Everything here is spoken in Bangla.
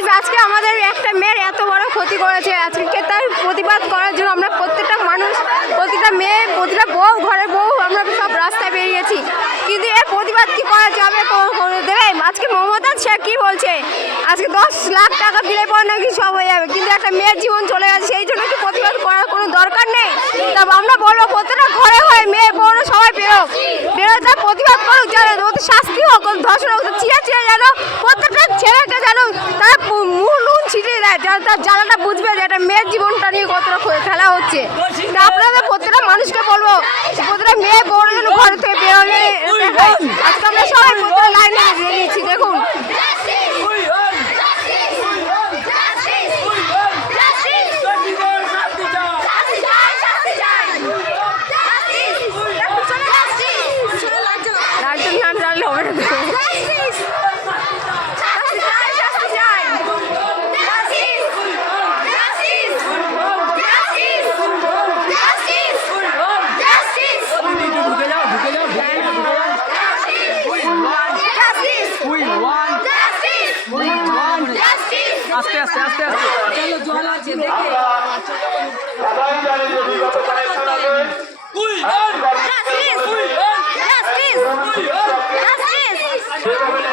গাইজ আজকে আমাদের একটা মেয়ের এত বড় ক্ষতি করেছে, আজকে তার প্রতিবাদ করার জন্য আমরা প্রত্যেকটা মানুষ, প্রতিটা মেয়ে, প্রতিটা বউ, ঘরের বউ আমরা সব রাস্তায় বেরিয়েছি। কিন্তু এর প্রতিবাদ কি করা যাবে দেবে? আজকে মমতা সে কি বলছে, আজকে 10 লাখ টাকা দিলে পর নাকি সব হয়ে যাবে, কিন্তু একটা মেয়ের জীবন চলে গেছে, সেই জন্য কি প্রতিবাদ করার কোনো দরকার নেই? তবে আমরা বলবো প্রত্যেকটা ঘরে ঘরে মেয়ে বউরা সবাই বেরোয় তার প্রতিবাদ করুক, যেন ওদের শাস্তি হোক, ধর্ষণ হোক, চিয়া যেন প্রত্যেকটা ছেলেকে যেন তারা নুন ছিটিয়ে দেয়, যেন তার জ্বালাটা বুঝবে যে একটা মেয়ের জীবনটা নিয়ে কতটা খেলা হচ্ছে। তা আপনাদের প্রত্যেকটা মানুষকে বলবো প্রত্যেকটা মেয়ে বউরা যেন ঘর থেকে বেরোলে দেখায়। আজকে আমরা সবাই প্রত্যেকটা লাইনে বেরিয়েছি, দেখুন আস্তে আস্তে আস্তে আস্তে চলো জল আছে দেখে সবাই জানে যে বিগত কয়েক বছর আগে যেভাবে